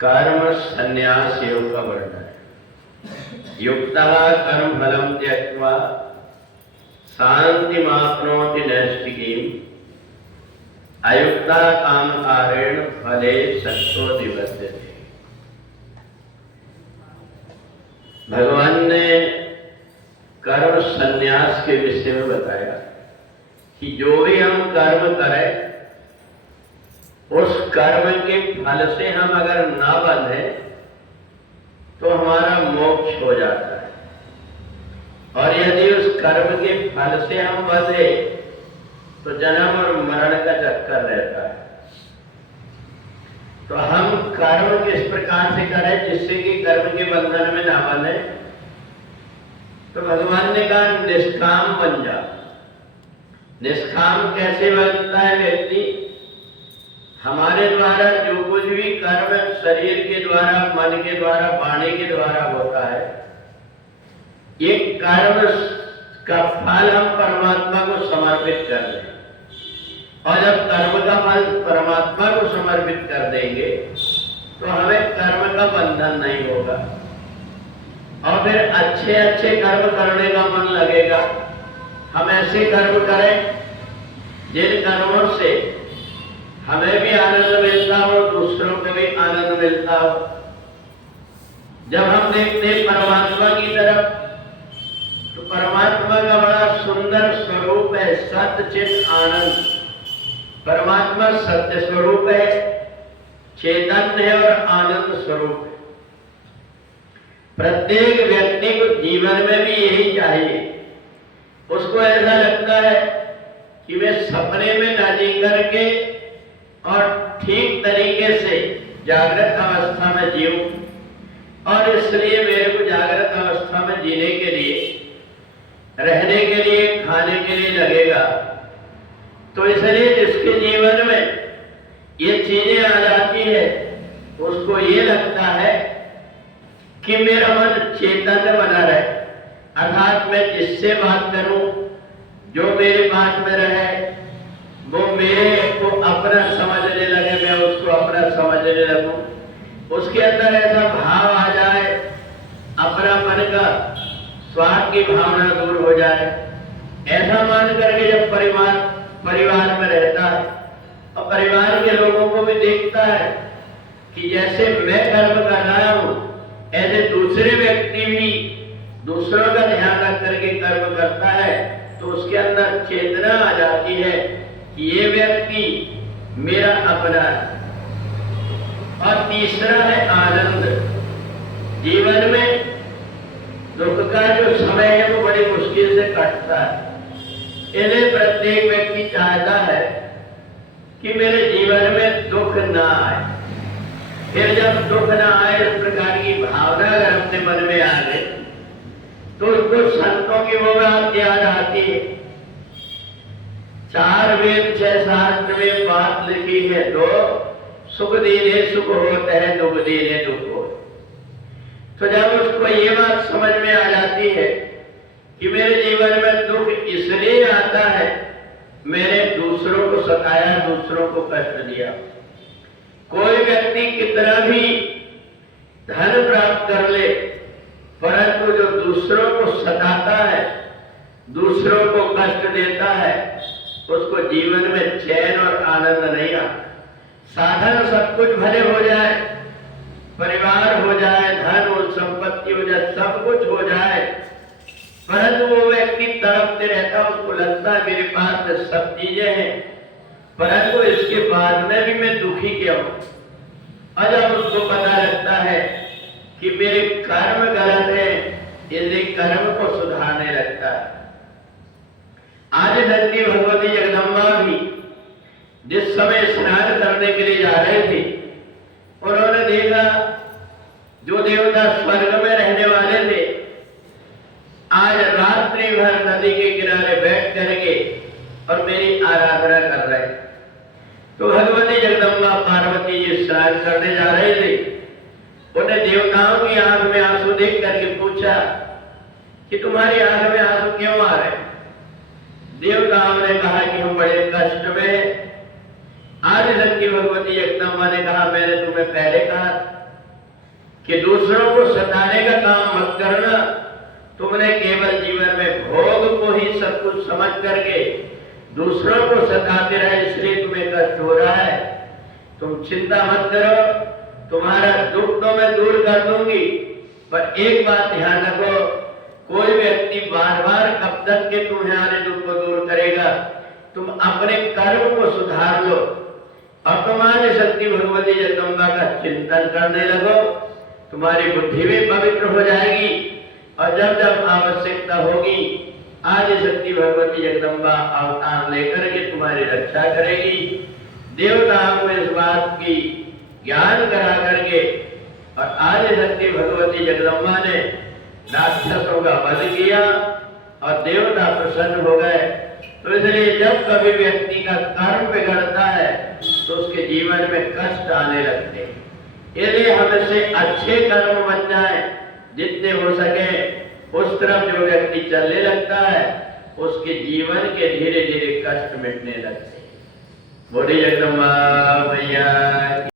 कर्म संन्यास योग का वर्णन है। युक्तः कर्म फलम त्यक्त्वा शांतिमाप्नोति नैष्ठिकीम् अयुक्तः कामकारेण फले सक्तो निबध्यते। भगवान ने कर्म संन्यास के विषय में बताया कि जो भी हम कर्म करें उस कर्म के फल से हम अगर ना बंधे तो हमारा मोक्ष हो जाता है, और यदि उस कर्म के फल से हम बंधे तो जन्म और मरण का चक्कर रहता है। तो हम कर्म किस प्रकार से करें जिससे कि कर्म के बंधन में ना बने? तो भगवान ने कहा निष्काम बन जा। निष्काम कैसे बनता है व्यक्ति? हमारे द्वारा जो कुछ भी कर्म शरीर के द्वारा, मन के द्वारा, वाणी के द्वारा होता है, ये कर्म का फल हम परमात्मा को समर्पित कर दें, और जब कर्म का फल परमात्मा को समर्पित कर देंगे तो हमें कर्म का बंधन नहीं होगा, और फिर अच्छे अच्छे कर्म करने का मन लगेगा। हम ऐसे कर्म करें जिन कर्मों से हमें भी आनंद मिलता हो, दूसरों को भी आनंद मिलता हो। जब हम देखते हैं परमात्मा की तरफ तो परमात्मा का बड़ा सुंदर स्वरूप है, सत्य चित आनंद। परमात्मा सत्य स्वरूप है, चैतन्य है और आनंद स्वरूप है। प्रत्येक व्यक्ति को जीवन में भी यही चाहिए। उसको ऐसा लगता है कि मैं सपने में ना जी करके और ठीक तरीके से जागृत अवस्था में जीऊं, और इसलिए मेरे को जागृत अवस्था में जीने के लिए, रहने के लिए, खाने के लिए लगेगा। तो इसलिए जिसके जीवन में ये चीजें आ जाती है उसको ये लगता है कि मेरा मन चैतन्य बना रहे, अर्थात मैं जिससे बात करूं, जो मेरे पास में रहे, वो मेरे को अपना समझने लगे, मैं उसको अपना समझने लगूं। उसके अंदर ऐसा भाव आ जाए, अपना मन का स्वार्थ की भावना दूर हो जाए। ऐसा मान करके जब परिवार में रहता है और परिवार के लोगों को भी देखता है कि जैसे मैं कर्म कर रहा हूं, ऐसे दूसरे व्यक्ति भी दूसरों का ध्यान रख करके कर्म करता है, तो उसके अंदर चेतना आ जाती है कि ये व्यक्ति मेरा अपना है। और तीसरा है आनंद। जीवन में दुख का जो समय है वो बड़ी मुश्किल से कटता है। इन्हें प्रत्येक व्यक्ति चाहता है कि मेरे जीवन में दुख ना आए। फिर जब दुख ना आए, इस प्रकार की भावना अगर अपने मन में आ गई तो उसको संतों की वो बात याद आती है। 4 वेद 6 शास्त्र में बात लिखी है, तो सुख दीने सुख होता है, दुख दीने दुख हो। तो जब उसको ये बात समझ में आ जाती है कि मेरे जीवन में दुख इसलिए आता है, मैंने दूसरों को सताया, दूसरों को कष्ट दिया। कोई व्यक्ति कितना भी धन प्राप्त कर ले, परंतु जो दूसरों को सताता है, दूसरों को कष्ट देता है, उसको जीवन में चैन और आनंद नहीं आता। साधन सब कुछ भले हो जाए, परिवार हो जाए, धन और संपत्ति हो जाए, सब कुछ हो जाए, परंतु वो व्यक्ति तड़पते रहता, उसको लगता है मेरे पास में सब चीजें हैं, परंतु इसके बाद में भी मैं दुखी क्यों? और जब उसको पता लगता है कि मेरे कर्म गलत है, इसलिए कर्म को सुधारने लगता है। आज नंदी भगवती जगदम्बा भी जिस समय स्नान करने के लिए जा रहे थे, उन्होंने देखा जो देवता स्वर्ग में रहने वाले थे, आज रात्रि भर नदी के किनारे बैठ करके और मेरी आराधना कर रहे। तो भगवती जगदम्बा पार्वती जी स्नान करने जा रहे थे। उन्हें देवताओं की आंख में आंसू देख करके पूछा कि तुम्हारी आंख में आंसू क्यों आ रहे? देवताओं ने कहा कि हम बड़े कष्ट में हैं। आदिशक्ति भगवती जगदम्बा ने कहा मैंने तुम्हें पहले कहा कि दूसरों को सताने का काम मत करना। तुमने केवल जीवन में भोग को ही सब कुछ समझ करके दूसरों को सताते रहे, इसलिए तुम्हें कष्ट हो रहा है। तुम चिंता मत करो, तुम्हारा दुख तो मैं दूर कर दूंगी, पर एक बात ध्यान रखो, कोई व्यक्ति बार बार कब तक के तुम्हारे दुख को दूर करेगा। तुम अपने कर्म को सुधार लो और तुम आदि शक्ति भगवती जगदम्बा का चिंतन करने लगो। तुम्हारी बुद्धि भी पवित्र हो जाएगी और जब जब आवश्यकता होगी आदि शक्ति भगवती जगदम्बा अवतार लेकर के तुम्हारी रक्षा करेगी। देवताओं को इस बात की ज्ञान करा करके और आदि शक्ति भगवती जगदम्बा ने राक्षसों का वध किया और देवता प्रसन्न हो गए। तो इसलिए जब कभी व्यक्ति का कर्म बिगड़ता है तो उसके जीवन में कष्ट आने लगते हैं। इसलिए हमसे अच्छे कर्म बन जाए, जितने हो सके उस तरफ जो व्यक्ति चलने लगता है उसके जीवन के धीरे धीरे कष्ट मिटने लगते हैं। बोली जगदम्बा मैया